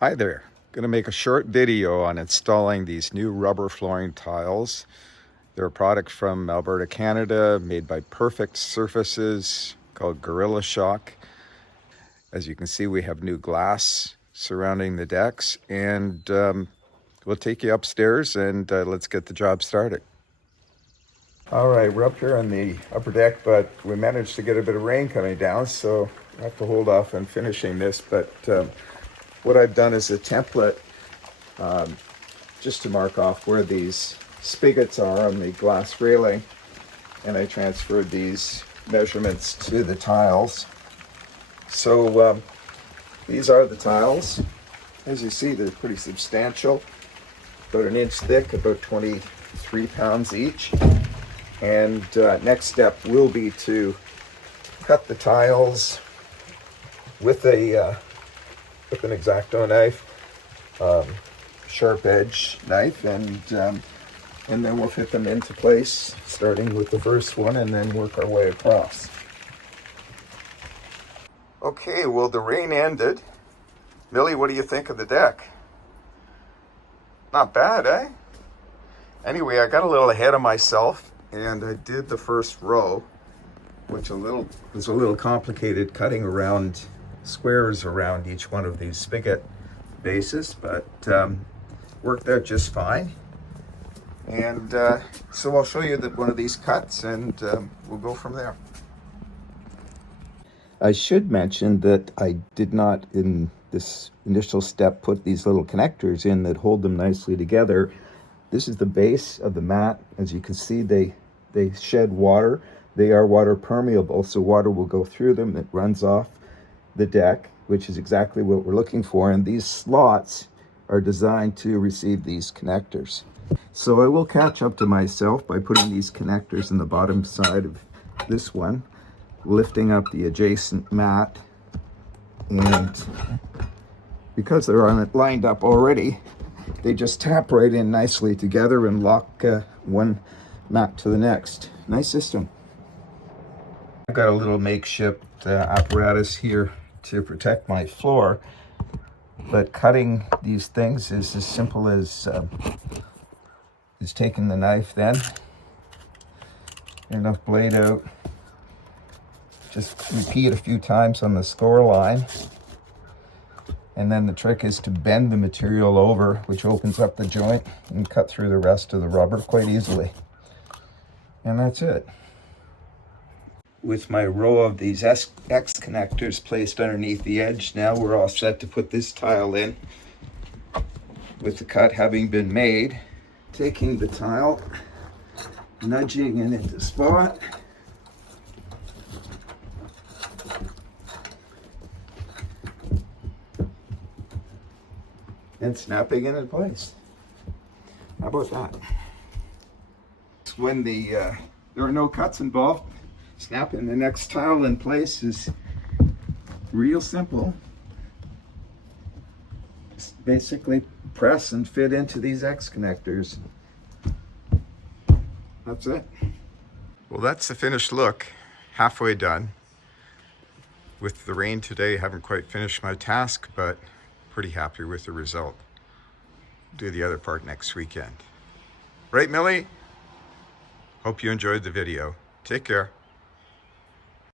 Hi there. Going to make a short video on installing these new rubber flooring tiles. They're a product from Alberta, Canada, made by Perfect Surfaces, called Gorilla Shock. As you can see, we have new glass surrounding the decks, and we'll take you upstairs and let's get the job started. All right, we're up here on the upper deck, but we managed to get a bit of rain coming down, so I have to hold off on finishing this. But what I've done is a template just to mark off where these spigots are on the glass railing, and I transferred these measurements to the tiles. So these are the tiles. As you see, they're pretty substantial, about an inch thick, about 23 pounds each. And next step will be to cut the tiles with an X-Acto knife, sharp edge knife, and then we'll fit them into place, starting with the first one and then work our way across. Okay, well, the rain ended. Millie, what do you think of the deck? Not bad, eh? Anyway, I got a little ahead of myself and I did the first row, which was a little complicated, cutting around squares around each one of these spigot bases, but worked out just fine. And so I'll show you one of these cuts, and we'll go from there. I should mention that I did not, in this initial step, put these little connectors in that hold them nicely together. This is the base of the mat. As you can see, they shed water. They are water permeable, so water will go through them. It runs off the deck, which is exactly what we're looking for. And these slots are designed to receive these connectors. So I will catch up to myself by putting these connectors in the bottom side of this one, lifting up the adjacent mat, and because they're lined up already, they just tap right in nicely together and lock one mat to the next. Nice system. I've got a little makeshift apparatus here to protect my floor, but cutting these things is as simple as taking the knife, then enough blade out, just repeat a few times on the score line, and then the trick is to bend the material over, which opens up the joint, and cut through the rest of the rubber quite easily. And that's it. With my row of these X connectors placed underneath the edge, now we're all set to put this tile in. With the cut having been made, taking the tile, nudging it into spot, and snapping it in place. How about that? When there are no cuts involved, snapping the next tile in place is real simple. Just basically press and fit into these X connectors. That's it. Well, that's the finished look, halfway done. With the rain today, I haven't quite finished my task, but pretty happy with the result. Do the other part next weekend. Right, Millie? Hope you enjoyed the video. Take care.